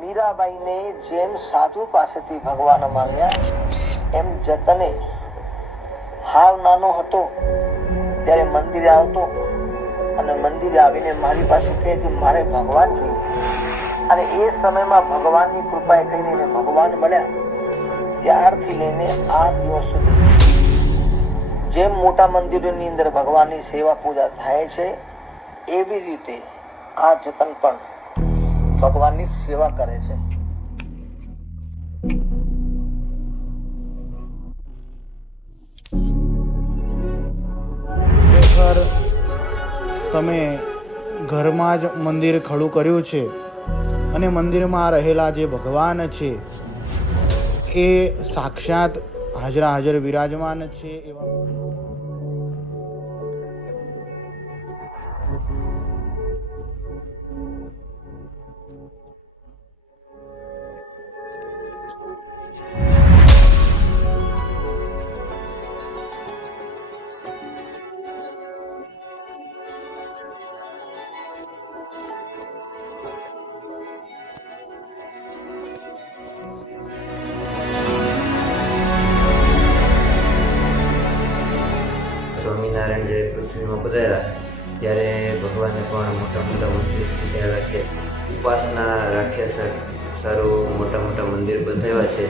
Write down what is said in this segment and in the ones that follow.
મીરાબાઈને જેમ સાધુ પાસેથી ભગવાન માંગ્યા એમ જતને હાવ નાનો હતો ત્યારે મંદિરે આવતો અને મંદિરે આવીને મારી પાસે કહે કે મારે ભગવાન જોઈએ, અને એ સમયમાં ભગવાનની કૃપાએ કહીને ભગવાન મળ્યા. ત્યારથી લઈને આ દિવસ સુધી જેમ મોટા મંદિરોની અંદર ભગવાનની સેવા પૂજા થાય છે એવી રીતે આ જતન પણ ભગવાનની સેવા કરે છે. ખરેખર તમે ઘરમાં જ મંદિર ખડું કર્યું છે અને મંદિરમાં રહેલા જે ભગવાન છે એ સાક્ષાત હાજર વિરાજમાન છે. એવા સ્વામિનારાયણ જે પૃથ્વીમાં પધાર્યા ત્યારે ભગવાને પણ મોટા મંદિર બંધાવ્યા છે. ઉપાસના રાખ્યા સારું મોટા મંદિર બંધાવ્યા છે.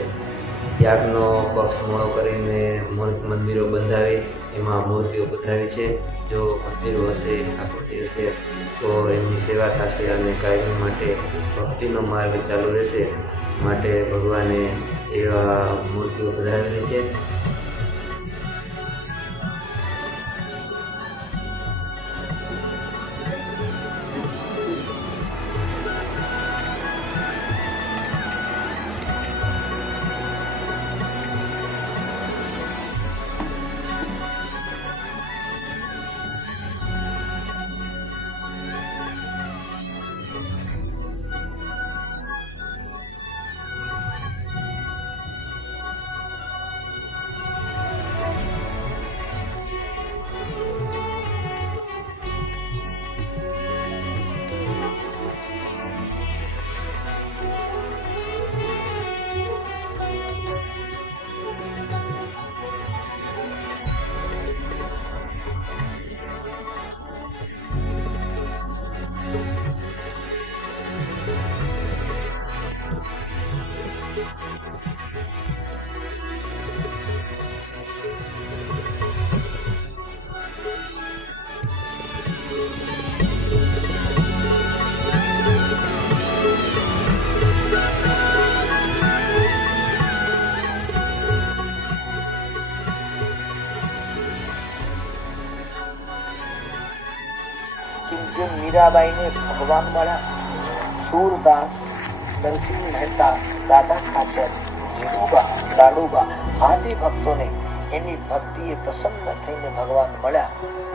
ત્યાગનો પક્ષ મોડો કરીને મંદિરો બંધાવી એમાં મૂર્તિઓ પધરાવી છે. જો મંદિરો હશે, આકૃતિ હશે તો એમની સેવા થશે અને કાયમી માટે ભક્તિનો માર્ગ ચાલુ રહેશે. માટે ભગવાને એવા મૂર્તિઓ પધરાવેલી છે. જેમ મીરાબાઈને ભગવાન મળ્યા, સૂરદાસ, નરસિંહ મહેતા, દાદા ખાચર, જીલુબા, લાલુબા આદિ ભક્તોને એની ભક્તિએ પ્રસન્ન થઈને ભગવાન મળ્યા